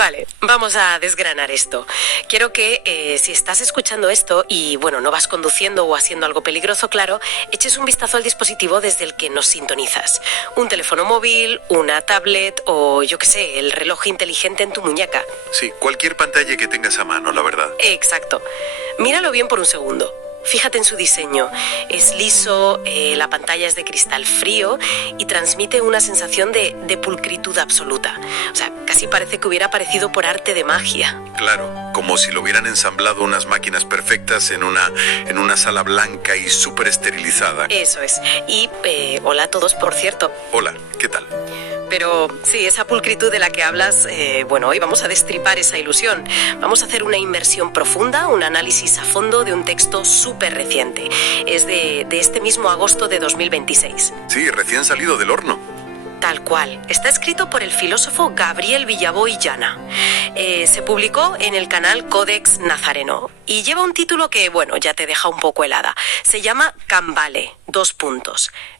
Vale, vamos a desgranar esto. Quiero que, si estás escuchando esto y, bueno, no vas conduciendo o haciendo algo peligroso, claro, eches un vistazo al dispositivo desde el que nos sintonizas. Un teléfono móvil, una tablet o, yo qué sé, el reloj inteligente en tu muñeca. Sí, cualquier pantalla que tengas a mano, la verdad. Exacto. Míralo bien por un segundo. Fíjate en su diseño. Es liso, la pantalla es de cristal frío y transmite una sensación de pulcritud absoluta. O sea, casi parece que hubiera aparecido por arte de magia. Claro, como si lo hubieran ensamblado unas máquinas perfectas en una sala blanca y súper esterilizada. Eso es. Y, hola a todos, por cierto. Hola, ¿qué tal? Pero sí, esa pulcritud de la que hablas, bueno, hoy vamos a destripar esa ilusión. Vamos a hacer una inmersión profunda, un análisis a fondo de un texto súper reciente. Es de este mismo agosto de 2026. Sí, recién salido del horno. Tal cual. Está escrito por el filósofo Gabriel Villaboy Llana. Se publicó en el canal Codex Nazareno y lleva un título que, bueno, ya te deja un poco helada. Se llama Cambale,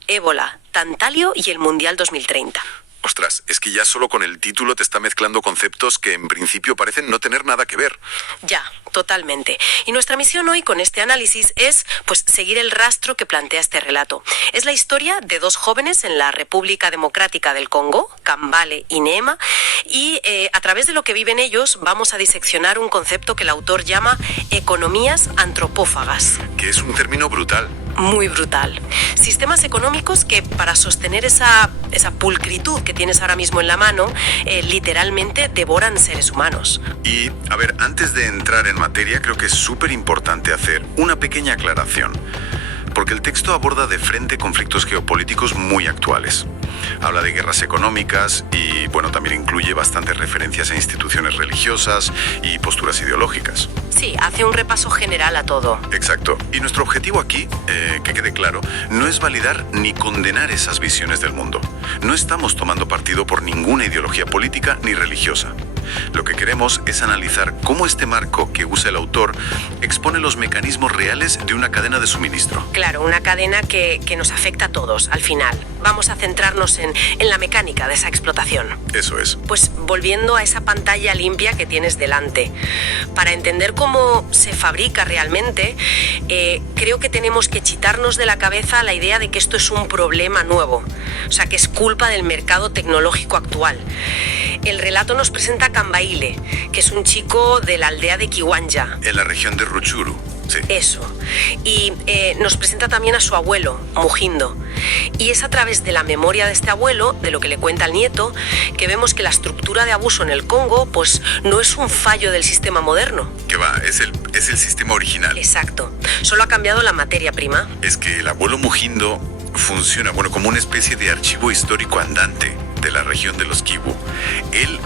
Ébola, Tantalio y el Mundial 2030. Ostras, es que ya solo con el título te está mezclando conceptos que en principio parecen no tener nada que ver. Ya, totalmente. Y nuestra misión hoy con este análisis es, pues, seguir el rastro que plantea este relato. Es la historia de dos jóvenes en la República Democrática del Congo, Cambale y Neema, y a través de lo que viven ellos vamos a diseccionar un concepto que el autor llama economías antropófagas. Que es un término brutal. Muy brutal. Sistemas económicos que para sostener esa pulcritud que tienes ahora mismo en la mano, literalmente devoran seres humanos. Y, a ver, antes de entrar en materia, creo que es súper importante hacer una pequeña aclaración. Porque el texto aborda de frente conflictos geopolíticos muy actuales. Habla de guerras económicas y, bueno, también incluye bastantes referencias a instituciones religiosas y posturas ideológicas. Sí, hace un repaso general a todo. Exacto. Y nuestro objetivo aquí, que quede claro, no es validar ni condenar esas visiones del mundo. No estamos tomando partido por ninguna ideología política ni religiosa. Lo que queremos es analizar cómo este marco que usa el autor expone los mecanismos reales de una cadena de suministro. Claro, una cadena que nos afecta a todos, al final. Vamos a centrarnos en la mecánica de esa explotación. Eso es. Pues volviendo a esa pantalla limpia que tienes delante. Para entender cómo se fabrica realmente, creo que tenemos que quitarnos de la cabeza la idea de que esto es un problema nuevo. O sea, que es culpa del mercado tecnológico actual. El relato nos presenta a Cambaile, que es un chico de la aldea de Kiwanja. En la región de Rutshuru, sí. Eso. Y nos presenta también a su abuelo, Mugindo. Y es a través de la memoria de este abuelo, de lo que le cuenta al nieto, que vemos que la estructura de abuso en el Congo, pues no es un fallo del sistema moderno. Que va, es el sistema original. Exacto. Solo ha cambiado la materia prima. Es que el abuelo Mugindo funciona, bueno, como una especie de archivo histórico andante de la región de los Kivu. Él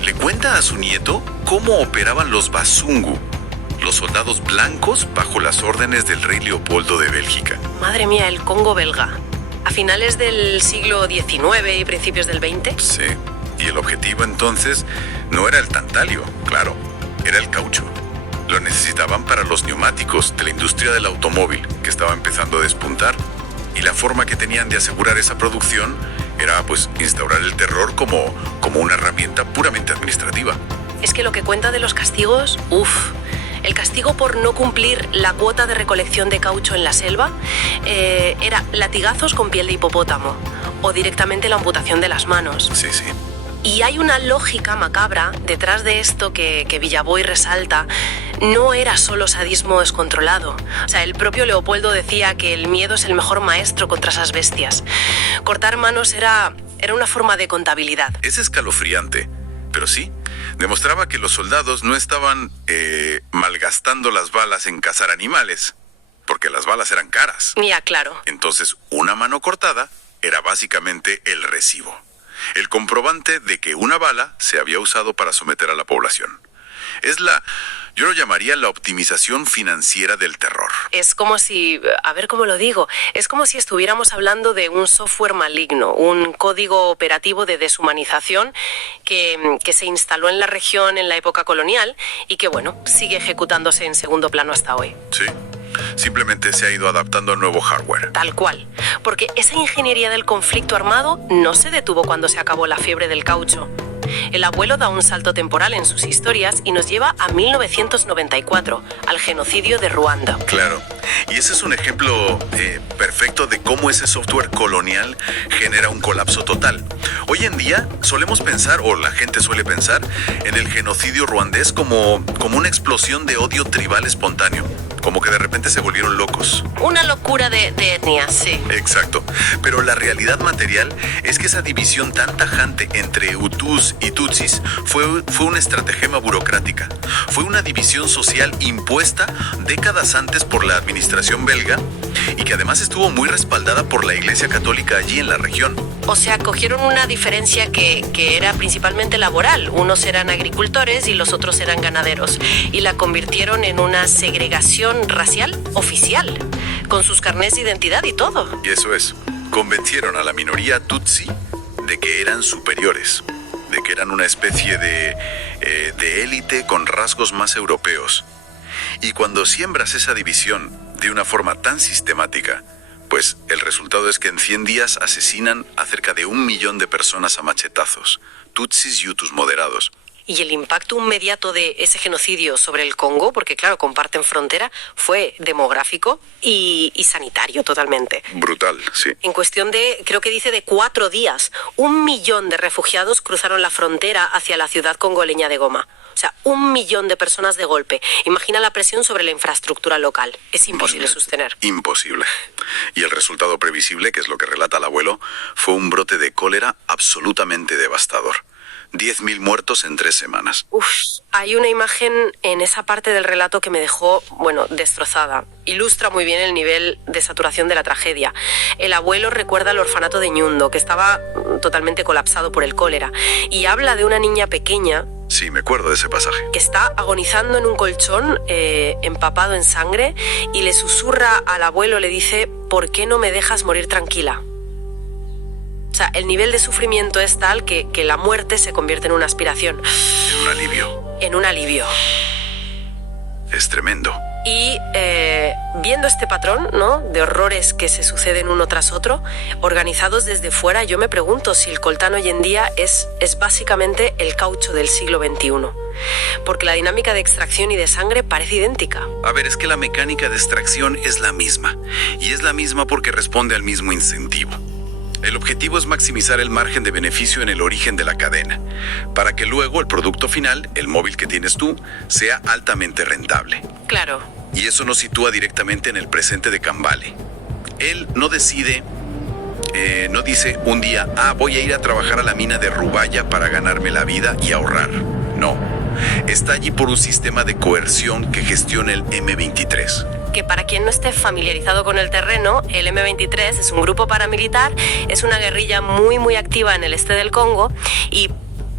le cuenta a su nieto cómo operaban los Basungu, los soldados blancos bajo las órdenes del rey Leopoldo de Bélgica. Madre mía, el Congo belga. ¿A finales del siglo XIX y principios del XX? Sí, y el objetivo entonces no era el tantalio, claro, era el caucho. Lo necesitaban para los neumáticos de la industria del automóvil, que estaba empezando a despuntar. Y la forma que tenían de asegurar esa producción era, pues, instaurar el terror como una herramienta puramente administrativa. Es que lo que cuenta de los castigos, el castigo por no cumplir la cuota de recolección de caucho en la selva era latigazos con piel de hipopótamo o directamente la amputación de las manos. Sí, sí. Y hay una lógica macabra detrás de esto que Villaboy resalta. No era solo sadismo descontrolado. O sea, el propio Leopoldo decía que el miedo es el mejor maestro contra esas bestias. Cortar manos era una forma de contabilidad. Es escalofriante, pero sí, demostraba que los soldados no estaban malgastando las balas en cazar animales, porque las balas eran caras. Ya, claro. Entonces, una mano cortada era básicamente el recibo. El comprobante de que una bala se había usado para someter a la población. Yo lo llamaría la optimización financiera del terror. Es como si, a ver cómo lo digo, es como si estuviéramos hablando de un software maligno, un código operativo de deshumanización que se instaló en la región en la época colonial y que, bueno, sigue ejecutándose en segundo plano hasta hoy. Sí. Simplemente se ha ido adaptando al nuevo hardware. Tal cual. Porque esa ingeniería del conflicto armado no se detuvo cuando se acabó la fiebre del caucho. El abuelo da un salto temporal en sus historias y nos lleva a 1994, al genocidio de Ruanda. Claro, y ese es un ejemplo perfecto de cómo ese software colonial genera un colapso total. Hoy en día solemos pensar, o la gente suele pensar, en el genocidio ruandés como una explosión de odio tribal espontáneo, como que de repente se volvieron locos. Una locura de etnias, sí. Exacto, pero la realidad material es que esa división tan tajante entre Hutus y Tutsis fue una estratagema burocrática. Fue una división social impuesta décadas antes por la administración belga y que además estuvo muy respaldada por la Iglesia Católica allí en la región. O sea, cogieron una diferencia que era principalmente laboral. Unos eran agricultores y los otros eran ganaderos. Y la convirtieron en una segregación racial oficial, con sus carnés de identidad y todo. Y eso es. Convencieron a la minoría Tutsi de que eran superiores, de que eran una especie de élite con rasgos más europeos. Y cuando siembras esa división de una forma tan sistemática, pues el resultado es que en 100 días asesinan a cerca de 1 millón de personas a machetazos, Tutsis y Hutus moderados. Y el impacto inmediato de ese genocidio sobre el Congo, porque claro, comparten frontera, fue demográfico y sanitario totalmente. Brutal, sí. En cuestión de, creo que dice de 4 días, 1 millón de refugiados cruzaron la frontera hacia la ciudad congoleña de Goma. O sea, 1 millón de personas de golpe. Imagina la presión sobre la infraestructura local. Es imposible sostener. Imposible. Y el resultado previsible, que es lo que relata el abuelo, fue un brote de cólera absolutamente devastador. 10.000 muertos en 3 semanas. Hay una imagen en esa parte del relato que me dejó, destrozada. Ilustra muy bien el nivel de saturación de la tragedia. El abuelo recuerda el orfanato de Ñundo, que estaba totalmente colapsado por el cólera, y habla de una niña pequeña. Sí, me acuerdo de ese pasaje. Que está agonizando en un colchón, empapado en sangre, y le susurra al abuelo, le dice: ¿por qué no me dejas morir tranquila? O sea, el nivel de sufrimiento es tal que la muerte se convierte en una aspiración. En un alivio. En un alivio. Es tremendo. Y viendo este patrón, ¿no?, de horrores que se suceden uno tras otro, organizados desde fuera, yo me pregunto si el coltán hoy en día es básicamente el caucho del siglo XXI. Porque la dinámica de extracción y de sangre parece idéntica. A ver, es que la mecánica de extracción es la misma. Y es la misma porque responde al mismo incentivo. El objetivo es maximizar el margen de beneficio en el origen de la cadena, para que luego el producto final, el móvil que tienes tú, sea altamente rentable. Claro. Y eso nos sitúa directamente en el presente de Kambale. Él no decide, no dice un día, voy a ir a trabajar a la mina de Rubaya para ganarme la vida y ahorrar. No. Está allí por un sistema de coerción que gestiona el M23. Que para quien no esté familiarizado con el terreno, el M23 es un grupo paramilitar, es una guerrilla muy muy activa en el este del Congo y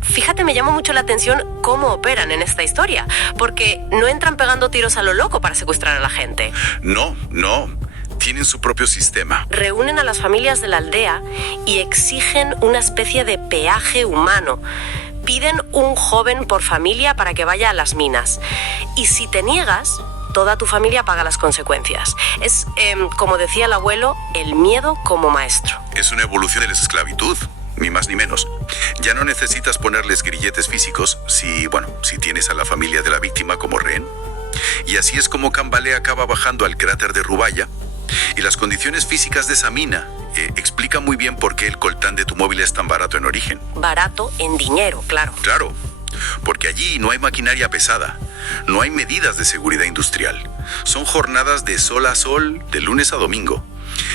fíjate, me llama mucho la atención cómo operan en esta historia, porque no entran pegando tiros a lo loco para secuestrar a la gente. No. Tienen su propio sistema. Reúnen a las familias de la aldea y exigen una especie de peaje humano. Piden un joven por familia para que vaya a las minas. Y si te niegas, toda tu familia paga las consecuencias. Es, como decía el abuelo, el miedo como maestro. Es una evolución de la esclavitud, ni más ni menos. Ya no necesitas ponerles grilletes físicos si tienes a la familia de la víctima como rehén. Y así es como Kambale acaba bajando al cráter de Rubaya. Y las condiciones físicas de esa mina explican muy bien por qué el coltán de tu móvil es tan barato en origen. Barato en dinero, claro. Claro, porque allí no hay maquinaria pesada, no hay medidas de seguridad industrial. Son jornadas de sol a sol, de lunes a domingo.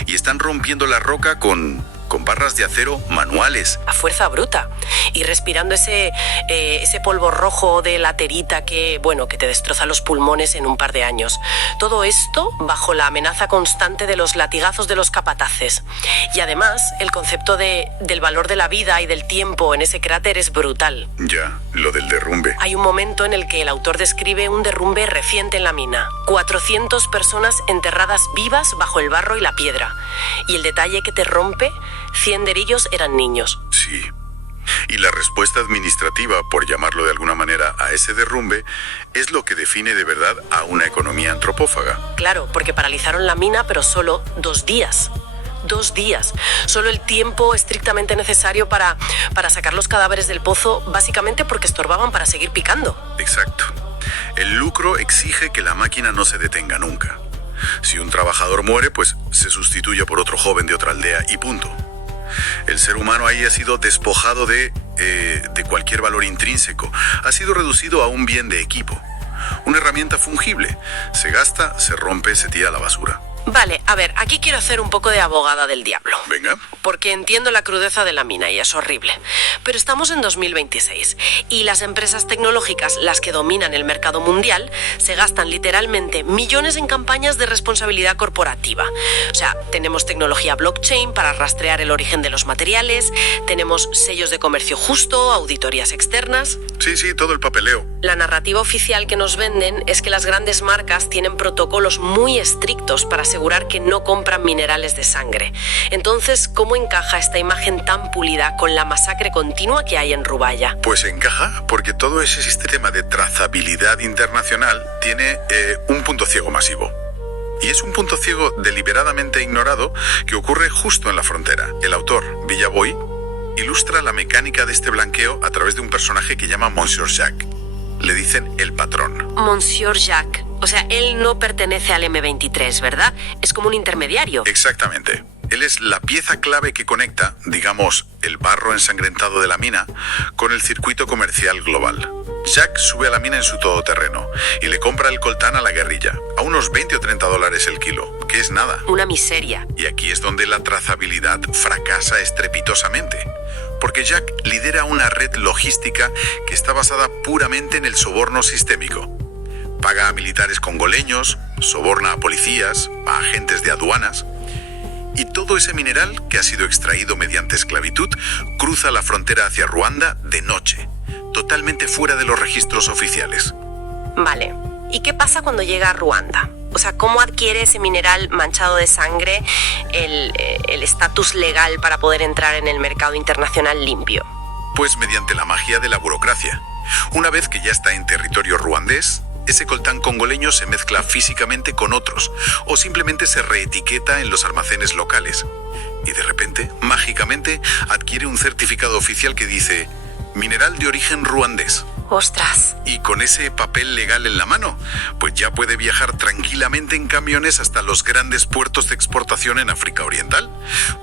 Y están rompiendo la roca con barras de acero manuales. A fuerza bruta. Y respirando ese polvo rojo de laterita que te destroza los pulmones en un par de años. Todo esto bajo la amenaza constante de los latigazos de los capataces. Y además, el concepto del valor de la vida y del tiempo en ese cráter es brutal. Ya, lo del derrumbe. Hay un momento en el que el autor describe un derrumbe reciente en la mina. 400 personas enterradas vivas bajo el barro y la piedra. Y el detalle que te rompe: 100 de ellos eran niños. Sí. Y la respuesta administrativa, por llamarlo de alguna manera, a ese derrumbe, es lo que define de verdad a una economía antropófaga. Claro, porque paralizaron la mina, pero solo 2 días. 2 días. Solo el tiempo estrictamente necesario para sacar los cadáveres del pozo, básicamente porque estorbaban para seguir picando. Exacto. El lucro exige que la máquina no se detenga nunca. Si un trabajador muere, pues se sustituye por otro joven de otra aldea y punto. El ser humano ahí ha sido despojado de cualquier valor intrínseco. Ha sido reducido a un bien de equipo. Una herramienta fungible. Se gasta, se rompe, se tira a la basura. Vale, a ver, aquí quiero hacer un poco de abogada del diablo. Venga. Porque entiendo la crudeza de la mina y es horrible. Pero estamos en 2026 y las empresas tecnológicas, las que dominan el mercado mundial, se gastan literalmente millones en campañas de responsabilidad corporativa. O sea, tenemos tecnología blockchain para rastrear el origen de los materiales, tenemos sellos de comercio justo, auditorías externas. Sí, todo el papeleo. La narrativa oficial que nos venden es que las grandes marcas tienen protocolos muy estrictos para asegurar que no compran minerales de sangre. Entonces, ¿cómo encaja esta imagen tan pulida con la masacre continua que hay en Rubaya? Pues encaja porque todo ese sistema de trazabilidad internacional tiene un punto ciego masivo. Y es un punto ciego deliberadamente ignorado que ocurre justo en la frontera. El autor, Villaboy, ilustra la mecánica de este blanqueo a través de un personaje que llama Monsieur Jacques. Le dicen el patrón. Monsieur Jacques. O sea, él no pertenece al M23, ¿verdad? Es como un intermediario. Exactamente. Él es la pieza clave que conecta, digamos, el barro ensangrentado de la mina con el circuito comercial global. Jack sube a la mina en su todoterreno y le compra el coltán a la guerrilla, a unos 20 o 30 dólares el kilo, que es nada. Una miseria. Y aquí es donde la trazabilidad fracasa estrepitosamente. Porque Jack lidera una red logística que está basada puramente en el soborno sistémico. Paga a militares congoleños, soborna a policías, a agentes de aduanas. Y todo ese mineral que ha sido extraído mediante esclavitud cruza la frontera hacia Ruanda de noche, totalmente fuera de los registros oficiales. Vale. ¿Y qué pasa cuando llega a Ruanda? O sea, ¿cómo adquiere ese mineral manchado de sangre el estatus legal para poder entrar en el mercado internacional limpio? Pues mediante la magia de la burocracia. Una vez que ya está en territorio ruandés, ese coltán congoleño se mezcla físicamente con otros o simplemente se reetiqueta en los almacenes locales. Y de repente, mágicamente, adquiere un certificado oficial que dice mineral de origen ruandés. ¡Ostras! Y con ese papel legal en la mano, pues ya puede viajar tranquilamente en camiones hasta los grandes puertos de exportación en África Oriental.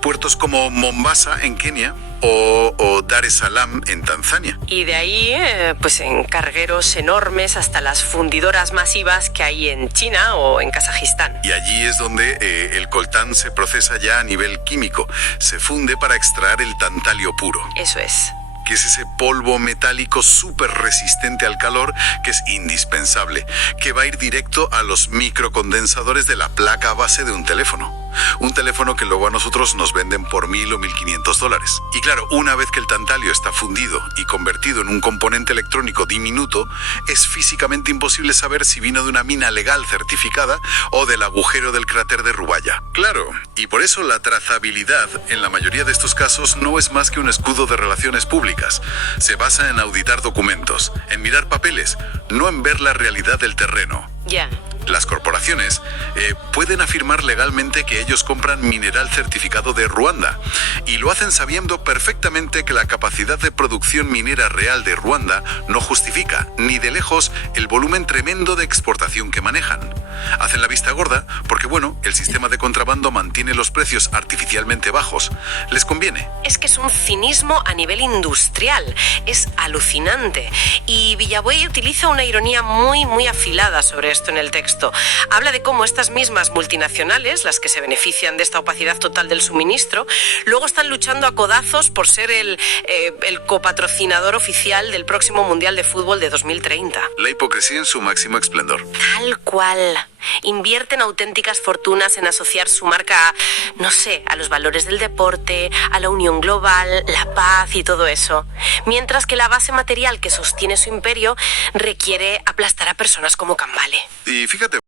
Puertos como Mombasa en Kenia o Dar es Salaam en Tanzania. Y de ahí, pues en cargueros enormes hasta las fundidoras masivas que hay en China o en Kazajistán. Y allí es donde el coltán se procesa ya a nivel químico. Se funde para extraer el tantalio puro. Eso es. Que es ese polvo metálico súper resistente al calor que es indispensable, que va a ir directo a los microcondensadores de la placa base de un teléfono. Un teléfono que luego a nosotros nos venden por $1,000 o $1,500. Y claro, una vez que el tantalio está fundido y convertido en un componente electrónico diminuto, es físicamente imposible saber si vino de una mina legal certificada o del agujero del cráter de Rubaya. Claro, y por eso la trazabilidad en la mayoría de estos casos no es más que un escudo de relaciones públicas. Se basa en auditar documentos, en mirar papeles, no en ver la realidad del terreno. Ya. Las corporaciones pueden afirmar legalmente que ellos compran mineral certificado de Ruanda y lo hacen sabiendo perfectamente que la capacidad de producción minera real de Ruanda no justifica ni de lejos el volumen tremendo de exportación que manejan. Hacen la vista gorda porque, bueno, el sistema de contrabando mantiene los precios artificialmente bajos. Les conviene. Es que es un cinismo a nivel industrial. Es alucinante. Y Villaboy utiliza una ironía muy afilada sobre esto en el texto. Habla de cómo estas mismas multinacionales, las que se benefician de esta opacidad total del suministro, luego están luchando a codazos por ser el copatrocinador oficial del próximo Mundial de Fútbol de 2030. La hipocresía en su máximo esplendor. Tal cual. Invierten auténticas fortunas en asociar su marca, no sé, a los valores del deporte, a la unión global, la paz y todo eso. Mientras que la base material que sostiene su imperio requiere aplastar a personas como Cambale. Y fíjate,